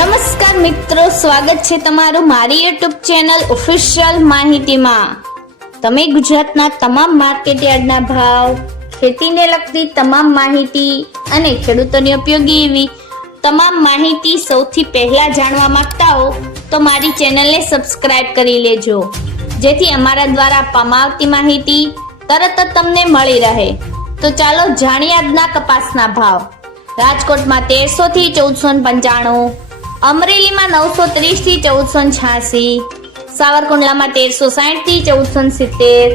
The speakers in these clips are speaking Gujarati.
નમસ્કાર મિત્રો, સ્વાગત છે તમારું મારી યુટ્યુબ ચેનલ ઓફિશિયલ માહિતીમાં। તમે ગુજરાતના તમામ માર્કેટ યાર્ડના ભાવ, ખેતીને લગતી તમામ માહિતી અને ખેડૂતોને ઉપયોગી એવી તમામ માહિતી સૌથી પહેલા જાણવા માંગતા હો તો મારી ચેનલને સબસ્ક્રાઇબ કરી લેજો, જેથી અમારા દ્વારા આપવામાં આવતી માહિતી તરત જ તમને મળી રહે। તો ચાલો જાણીએ આજના કપાસના ભાવ। રાજકોટમાં 1300 થી 1495, અમરેલીમાં 930 થી 1486, સાવરકુંડલામાં 1360 થી 1470,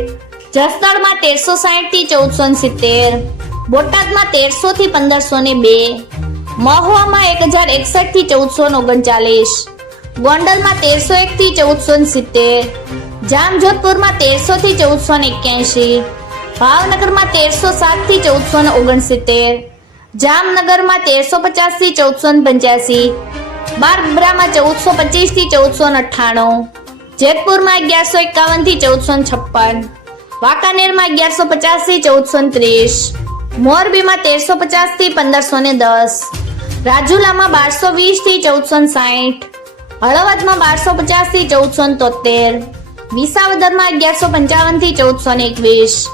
જસદણમાં 1360 થી 1470, બોટાદમાં 1300 થી 1502, મહુવામાં 1061 થી 1439, ગોંડલમાં 1301 થી 1470, જામજોધપુરમાં 1300 થી 1481, ભાવનગરમાં 1307 થી 1469, જામનગરમાં 1350 થી 1485, બારબરામાં 1425 થી 1498, જેતપુરમાં 1151 થી 1456, વાંકાનેરમાં 1150 થી 1430, મોરબીમાં 1350 થી 1510, રાજુલામાં 1220 થી 1460, હળવદમાં 1250 થી 1473, વિસાવદરમાં 1155 થી 1421,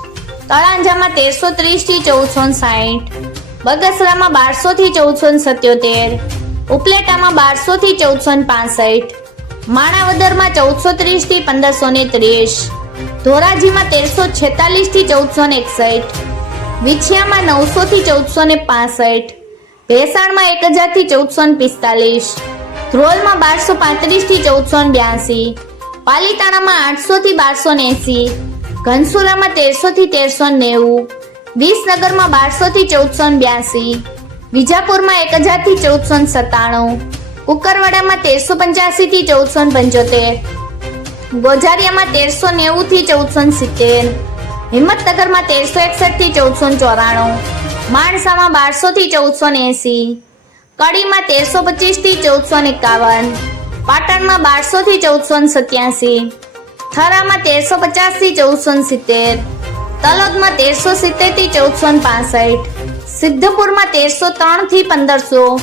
તળાંજામાં 1330 થી 1460, બગસરામાં 1200 થી 1477, ઉપલેટામાં 1200 થી 1465, માણાવદરમાં 1430 થી 1530, ધોરાજીમાં 1346 થી 1461, વિછિયામાં 900 થી 1465, ભેસાણમાં 1000 થી 1445, ધ્રોલમાં 1235 થી 1482, પાલીતાણામાં 800 થી 1280, ઘનસુરામાં 1300 થી 1390, વિસનગરમાં 1200 થી 1482, વિજાપુરમાં 1000 થી 1497, કુકરવાડામાં 1385 થી 1475, ગોઝારિયામાં 1390 થી 1470, હિંમતનગરમાં 1361 થી 1494, માણસામાં 1200 થી 1480, કડીમાં 1325 થી 1451, પાટણમાં 1200 થી 1487, થરામાં 1350 થી 1470, તલોદમાં 1370 થી 1465, સિદ્ધપુરમાં 1303 થી 1500,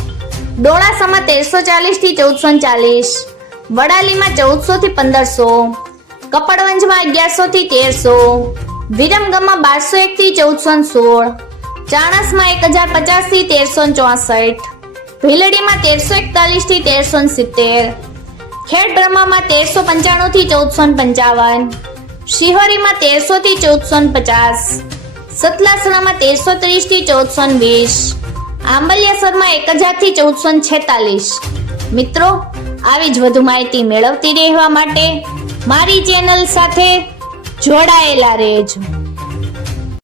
ડોળાસામાં 1340 થી 1440, વડાલીમાં 1400 થી 1500, કપડવંજમાં 1100 થી 1300, વિરમગામમાં 1201 થી 1416, ચાણસમાં 1050 થી 1364, ભીલડીમાં 1341 થી 1370, ખેડબ્રહ્મામાં 1395 થી 1455, શિહોરીમાં 1300 થી 1450, સતલાસણામાં 1330 થી 1420, આંબલિયાસરમાં 1000 થી 1446। મિત્રો, આવી જ વધુ માહિતી મેળવતી રહેવા માટે મારી ચેનલ સાથે જોડાયેલા રહેજો।